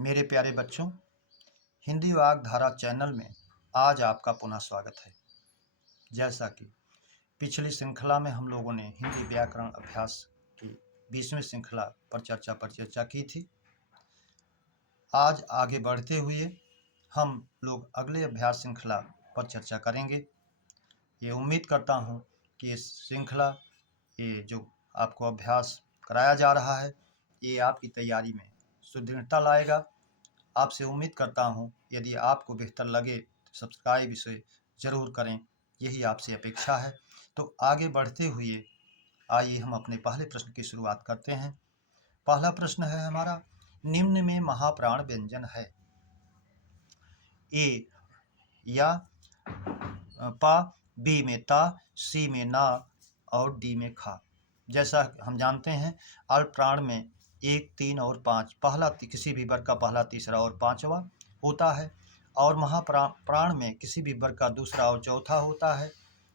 मेरे प्यारे बच्चों, हिंदी वागधारा चैनल में आज आपका पुनः स्वागत है। जैसा कि पिछली श्रृंखला में हम लोगों ने हिंदी व्याकरण अभ्यास की 20वीं श्रृंखला पर चर्चा की थी। आज आगे बढ़ते हुए हम लोग अगले अभ्यास श्रृंखला पर चर्चा करेंगे। ये उम्मीद करता हूँ कि इस श्रृंखला ये जो आपको अभ्यास कराया जा रहा है ये आपकी तैयारी में सुदृढ़ता लाएगा। आपसे उम्मीद करता हूं यदि आपको बेहतर लगे तो सब्सक्राइब इसे ज़रूर करें, यही आपसे अपेक्षा है। तो आगे बढ़ते हुए आइए हम अपने पहले प्रश्न की शुरुआत करते हैं। पहला प्रश्न है हमारा, निम्न में महाप्राण व्यंजन है। ए या, पा, बी में ता, सी में ना और डी में खा। जैसा हम जानते हैं अल्प प्राण में 1, 3 और 5 किसी भी वर्ग का पहला, तीसरा और पांचवा होता है और महाप्राण में किसी भी वर्ग का दूसरा और चौथा होता है।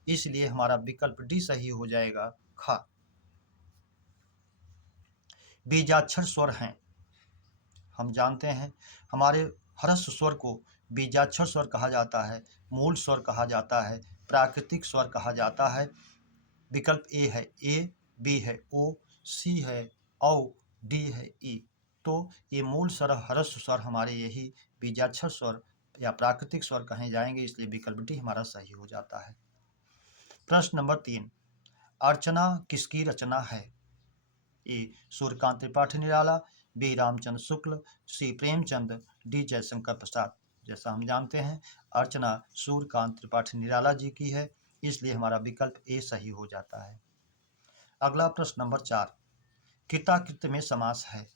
इसलिए हमारा विकल्प डी सही हो जाएगा, खा। बीजाक्षर स्वर हैं। हम जानते हैं हमारे ह्रस्व स्वर को बीजाक्षर स्वर कहा जाता है, मूल स्वर कहा जाता है, प्राकृतिक स्वर कहा जाता है। विकल्प ए है ए, बी है ओ, सी है औ, डी है ई। तो ये मूल स्वर ह्रस्व स्वर हमारे यही बीजाक्षर स्वर या प्राकृतिक स्वर कहे जाएंगे, इसलिए विकल्प डी हमारा सही हो जाता है। प्रश्न नंबर 3, अर्चना किसकी रचना है। ए सूर्यकांत त्रिपाठी निराला, बी रामचंद्र शुक्ल, सी प्रेमचंद, डी जयशंकर प्रसाद। जैसा हम जानते हैं अर्चना सूर्यकांत त्रिपाठी निराला जी की है, इसलिए हमारा विकल्प ए सही हो जाता है। अगला प्रश्न नंबर 4, कृताकृत में समास है।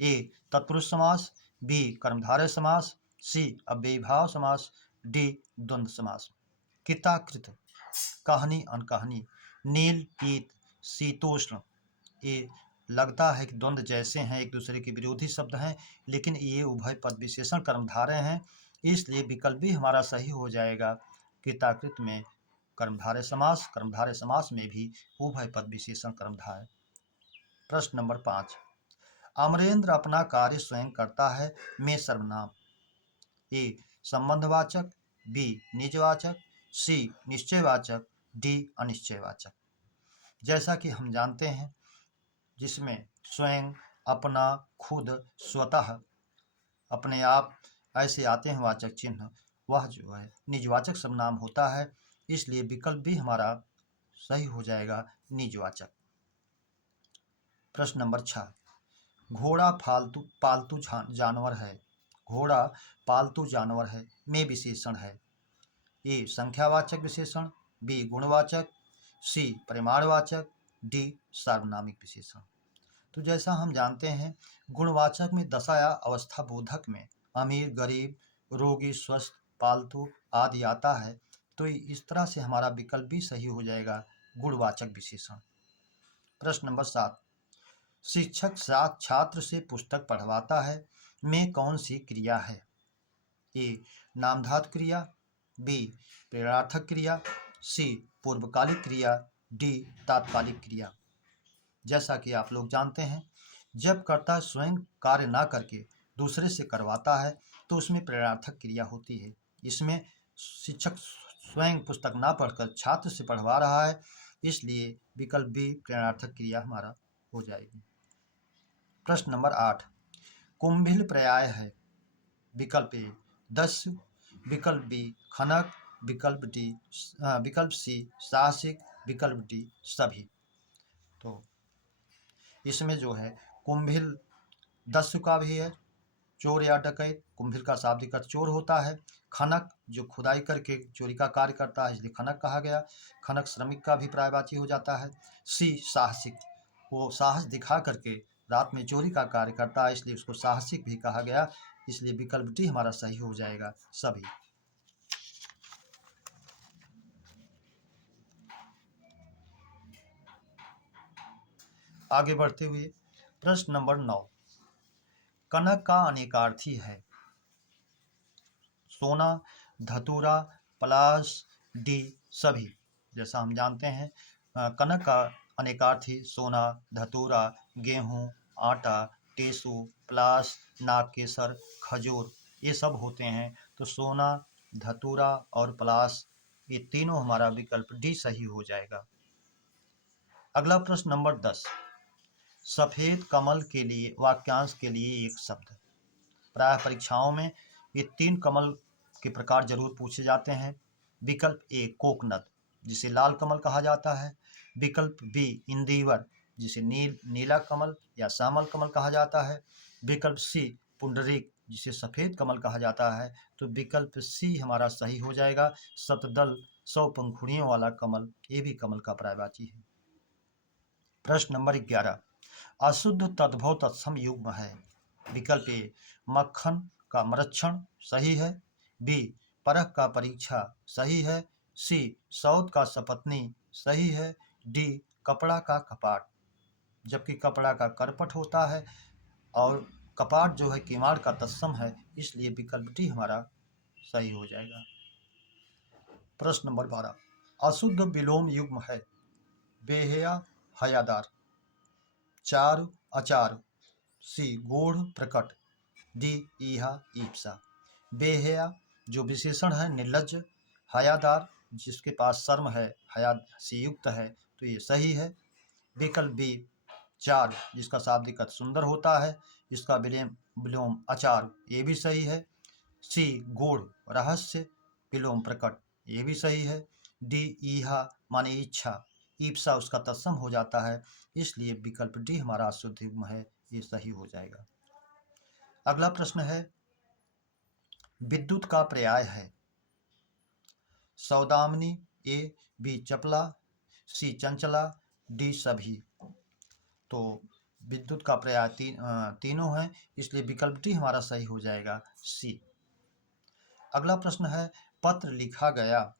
ए तत्पुरुष समास, बी कर्मधारय समास, सी अव्ययीभाव समास, डी द्वंद्व समास। कृताकृत कहानी अनकहानी, नील पीत शीतोष्ण, ये लगता है कि द्वंद्व जैसे हैं, एक दूसरे के विरोधी शब्द हैं, लेकिन ये उभय पद विशेषण कर्मधारय हैं, इसलिए विकल्प भी हमारा सही हो जाएगा। कृताकृत में कर्मधारय समास में भी उभय पद विशेषण कर्मधारय। प्रश्न नंबर 5, अमरेंद्र अपना कार्य स्वयं करता है में सर्वनाम। ए संबंधवाचक, बी निजवाचक, सी निश्चयवाचक, डी अनिश्चयवाचक। जैसा कि हम जानते हैं जिसमें स्वयं, अपना, खुद, स्वतः, अपने आप ऐसे आते हैं वाचक चिन्ह, वह जो है निजवाचक सर्वनाम होता है, इसलिए विकल्प भी हमारा सही हो जाएगा, निजवाचक। प्रश्न नंबर 6, घोड़ा पालतू जानवर है। घोड़ा पालतू जानवर है में विशेषण है। ए संख्यावाचक विशेषण, बी गुणवाचक, सी परिमाणवाचक, डी सार्वनामिक विशेषण। तो जैसा हम जानते हैं गुणवाचक में दशा या अवस्था बोधक में अमीर, गरीब, रोगी, स्वस्थ, पालतू आदि आता है, तो इस तरह से हमारा विकल्प भी सही हो जाएगा, गुणवाचक विशेषण। प्रश्न नंबर 7, शिक्षक छात्र से पुस्तक पढ़वाता है में कौन सी क्रिया है। ए नामधातु क्रिया, बी प्रेरणार्थक क्रिया, सी पूर्वकालिक क्रिया, डी तात्कालिक क्रिया। जैसा कि आप लोग जानते हैं जब कर्ता स्वयं कार्य ना करके दूसरे से करवाता है तो उसमें प्रेरणार्थक क्रिया होती है। इसमें शिक्षक स्वयं पुस्तक ना पढ़कर छात्र से पढ़वा रहा है, इसलिए विकल्प बी प्रेरणार्थक क्रिया हमारा हो जाएगी। प्रश्न नंबर 8, कुंभिल पर्याय है। विकल्प ए दस्यु, विकल्प बी खनक, विकल्प सी साहसिक, विकल्प डी सभी। तो इसमें जो है कुंभिल दस्यु का भी है, चोर या डकैत, कुंभिल का शाब्दिक अर्थ चोर होता है। खनक जो खुदाई करके चोरी का कार्य करता है, इसलिए खनक कहा गया। खनक श्रमिक का भी पर्यायवाची हो जाता है। सी साहसिक, वो साहस दिखा करके रात में चोरी का कार्य करता है, इसलिए उसको साहसिक भी कहा गया, इसलिए विकल्प डी हमारा सही हो जाएगा, सभी। आगे बढ़ते हुए प्रश्न नंबर 9, कनक का अनेकार्थी है। सोना, धतूरा, पलाश, डी सभी। जैसा हम जानते हैं कनक का अनेकार्थी सोना, धतूरा, गेहूँ, आटा, टेसू, पलाश, नागकेसर, खजूर, ये सब होते हैं। तो सोना, धतूरा और पलाश, ये तीनों हमारा विकल्प डी सही हो जाएगा। अगला प्रश्न नंबर 10, सफेद कमल के लिए वाक्यांश के लिए एक शब्द। प्राय परीक्षाओं में ये 3 कमल के प्रकार जरूर पूछे जाते हैं। विकल्प ए कोकनद, जिसे लाल कमल कहा जाता है। विकल्प बी इंदिवर, जिसे नीला कमल या श्यामल कमल कहा जाता है। विकल्प सी पुंडरीक, जिसे सफेद कमल कहा जाता है। तो विकल्प सी हमारा सही हो जाएगा। शतदल, 100 पंखुड़ियों वाला कमल, ये भी कमल का पर्यायवाची है। प्रश्न नंबर 11, अशुद्ध तद्भव तत्सम युग्म है। विकल्प ए मक्खन का मरक्षण सही है। बी परख का परीक्षा सही है। सी सौद का सपत्नी सही है। डी कपड़ा का कपाट, जबकि कपड़ा का करपट होता है और कपाट जो है किवाड़ का तत्सम है, इसलिए विकल्प डी हमारा सही हो जाएगा। प्रश्न नंबर 12, अशुद्ध विलोम युग्म है। बेहया हयादार, चार अचार, सी गूढ़ प्रकट, डी ईहा ईप्सा। बेहया जो विशेषण है निर्लज्ज, हयादार जिसके पास शर्म है, हया से युक्त है, तो ये सही है। विकल्प बी चार जिसका शाब्दिक अर्थ सुंदर होता है, इसका विलोम अचार, ये भी सही है। सी गूढ़ रहस्य, विलोम प्रकट, ये भी सही है। डी ईहा माने इच्छा, ईप्सा उसका तत्सम हो जाता है, इसलिए विकल्प डी हमारा अशुद्ध युग्म है, ये सही हो जाएगा। अगला प्रश्न है, विद्युत का पर्याय है। सौदामिनी, ए बी चपला, सी चंचला, डी सभी। तो विद्युत का पर्याय तीनों हैं, इसलिए विकल्प डी हमारा सही हो जाएगा, सी। अगला प्रश्न है, पत्र लिखा गया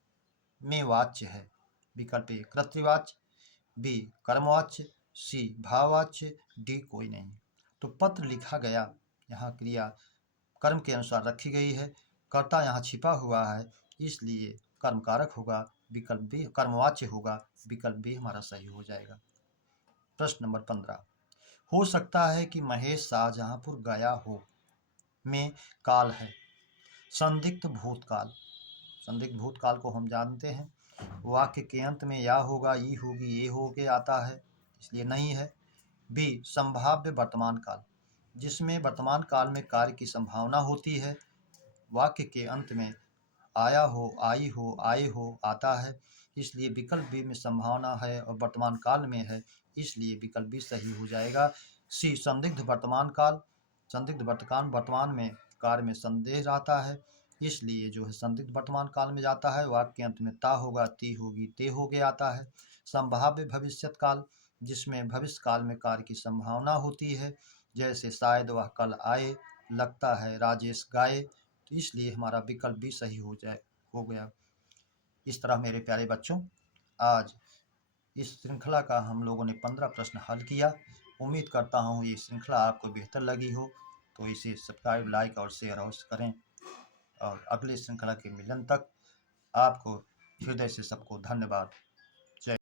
में वाच्य है। विकल्प ए कर्तृवाच्य, बी कर्मवाच्य, सी भाववाच्य, डी कोई नहीं। तो पत्र लिखा गया, यहाँ क्रिया कर्म के अनुसार रखी गई है, कर्ता यहाँ छिपा हुआ है, इसलिए कर्म कारक होगा, विकल्प बी कर्मवाच्य होगा, विकल्प बी हमारा सही हो जाएगा। प्रश्न नंबर 15, हो सकता है कि महेश शाहजहांपुर गया हो में काल है। संदिग्ध भूतकाल, संदिग्ध भूतकाल को हम जानते हैं, वाक्य के अंत में या होगा, ई होगी, ये होके आता है, इसलिए नहीं है। बी संभाव्य वर्तमान काल, जिसमें वर्तमान काल में कार्य की संभावना होती है, वाक्य के अंत में आया हो, आई हो, आए हो आता है, इसलिए विकल्प बी में संभावना है और वर्तमान काल में है, इसलिए विकल्प बी सही हो जाएगा। सी संदिग्ध वर्तमान काल, संदिग्ध वर्तमान में कार्य में संदेह रहता है, इसलिए जो है संदिग्ध वर्तमान काल में जाता है, वाक्य के अंत में ता होगा, ती होगी, ते हो गया आता है। संभाव्य भविष्यत काल, जिसमें भविष्य काल में कार्य की संभावना होती है, जैसे शायद वह कल आए, लगता है राजेश गाए, तो इसलिए हमारा विकल्प भी सही हो गया। इस तरह मेरे प्यारे बच्चों, आज इस श्रृंखला का हम लोगों ने 15 प्रश्न हल किया। उम्मीद करता हूँ ये श्रृंखला आपको बेहतर लगी हो, तो इसे सब्सक्राइब, लाइक और शेयर अवश्य करें। और अगले श्रृंखला के मिलन तक आपको हृदय से सबको धन्यवाद।